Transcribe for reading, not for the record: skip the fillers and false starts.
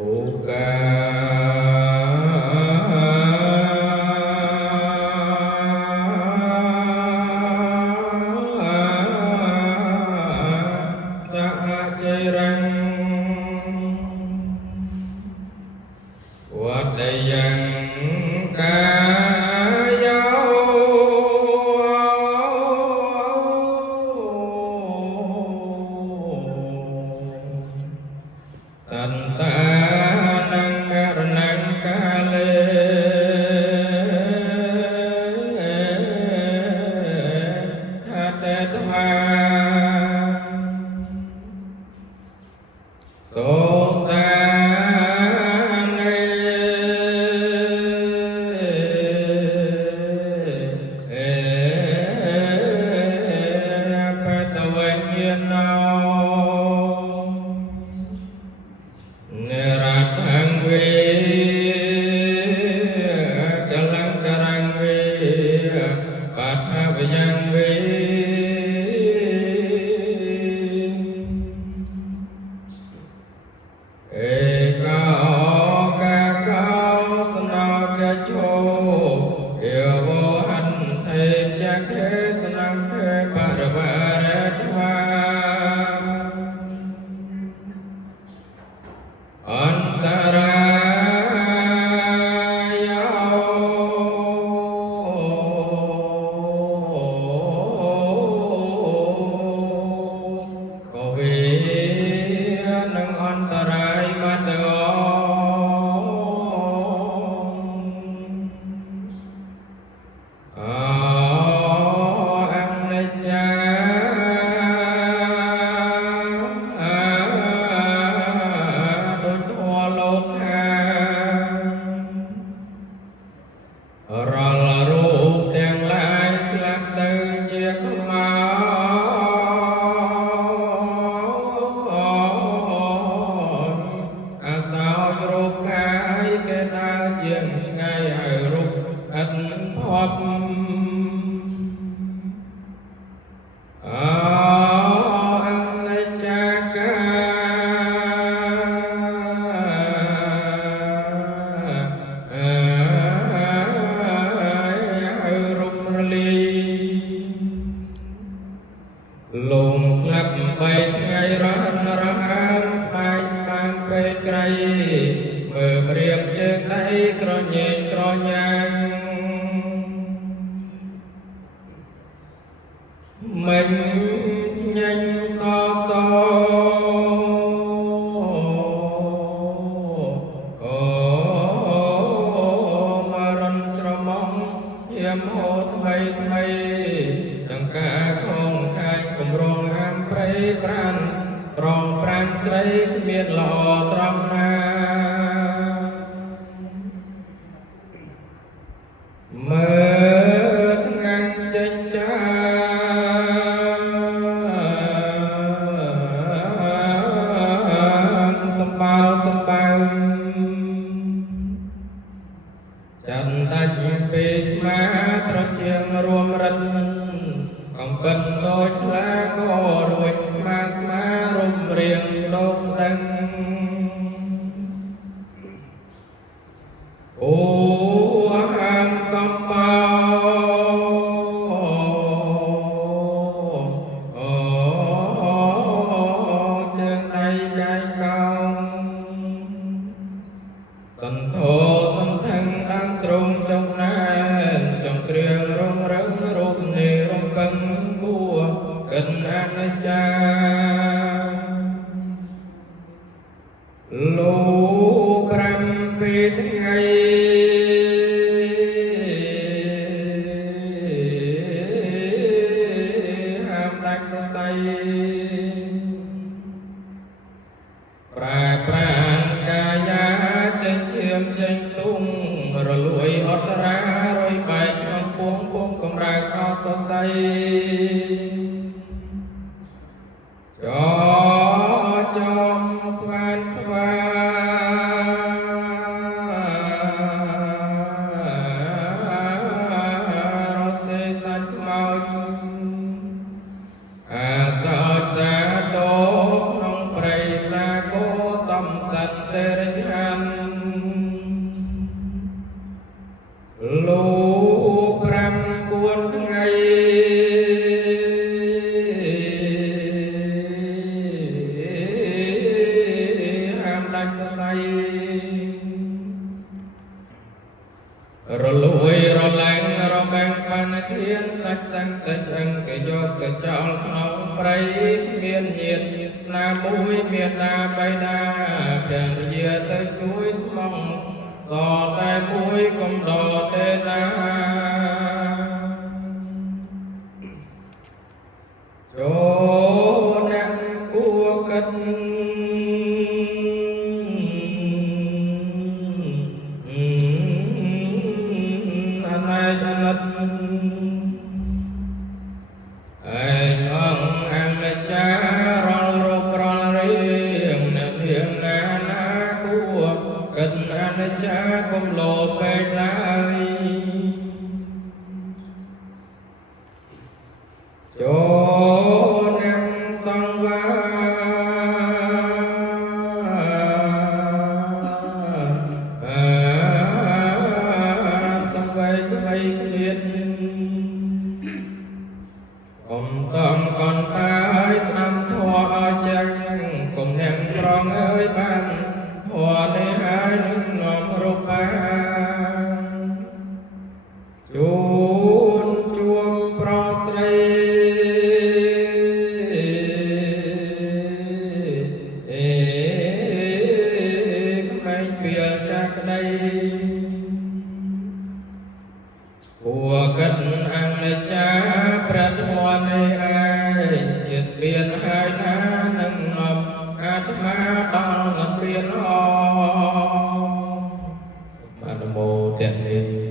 อุกาสหเจรังวัดยังกายาสันตานังกรณังกาเลหัตถวาโสสาเนปัตตวัญญโนเนรัตถังเวกัลลังกรังเวปัฏฐวยังเวเอกาโกสนากโชเอวหันเทจักเขสนังเพปะระวะระทวาอันตรายาโกเวนังอันตรายมาเตออันนิจจาดุจทั่วโลกរាល់រូបទាំងឡាយស្លាប់ទៅជាខ្មោចអាសោចរូបកាយគេដើរជាងឆ្ងាយហើយរូបឥតភពអនិច្ចាការូបរលីលងស្លាប់បីថ្ងៃរហ័សរហើមស្បែកស្បាំពេកក្រៃមើលព្រៀបជើងដៃក្រញែងក្រញាំងមិញស្ញាញ់សសមរណច្រមុំហៀមហូតថ្មីថ្មីទាំងការខងខាយគម្រងហាមព្រៃប្រានប្រងប្រានស្រីគ្មានល្អត្រង់ណាមើលថ្ងៃចេញចាសម្បាល់សម្បើមចន្ទតាច់ពេស្មាត្រជាងរួមរិទ្ធកំបិតដូចខ្លាក៏រួចស្មាស្មារុំរៀងស្ដោកស្ដឹងអូហាមកំបោជើងដៃកាយកោងសន្ធោសន្ធឹងដាំត្រង់ចុងណែនចង់គ្រឿងរងរឹងរូបនេរំពឹងគួកិនអនិច្ចាលោក5ពីថ្ងៃហាមដាច់សរសៃប្រែប្រានកាយាចេញឈាមចេញទុំរលួយអត់រារយបែកក្នុងពួងពួងកំរើកអសរសៃចងស្វានស្វារសេសាច់ខ្មោចអាសោសាតោក្នុងព្រៃសាគោសំសត្វទេរ ខានលោក9ថ្ងៃហាមដាច់សរសៃរលួយរលែងរបែងបានធានសាច់សង្កេតអង្គយកទៅចោលក្នុងព្រៃមានញាតិណាមួយមានណាបៃតាភរិយាទៅជួយស្មងសតែមួយកំដរទេណាចូលអ្នកគួកិតអណៃអណិតឯងអង្គចារលរករលរៀងអ្នករៀងណាគួកិតអនិច្ចាកុំលោភពេកឡើយចូលអ្នកសង្វាសំវ័យក្បៃក្បៀតកុំតំកនបាយស្ដាំធម៌ឲ្យចាញ់កុំអ្នកប្រងអើយបានធម៌នេះហើយនឹងនាំរូបបានជូនជួមប្រស្រីក្មេងពីលចាក់ក្ដីគួកិតអង្គចាព្រះធម៌នេះឯងជាស្ពានហើយណានឹងនាំអាត្មាដល់និព្វានអបានមោទនី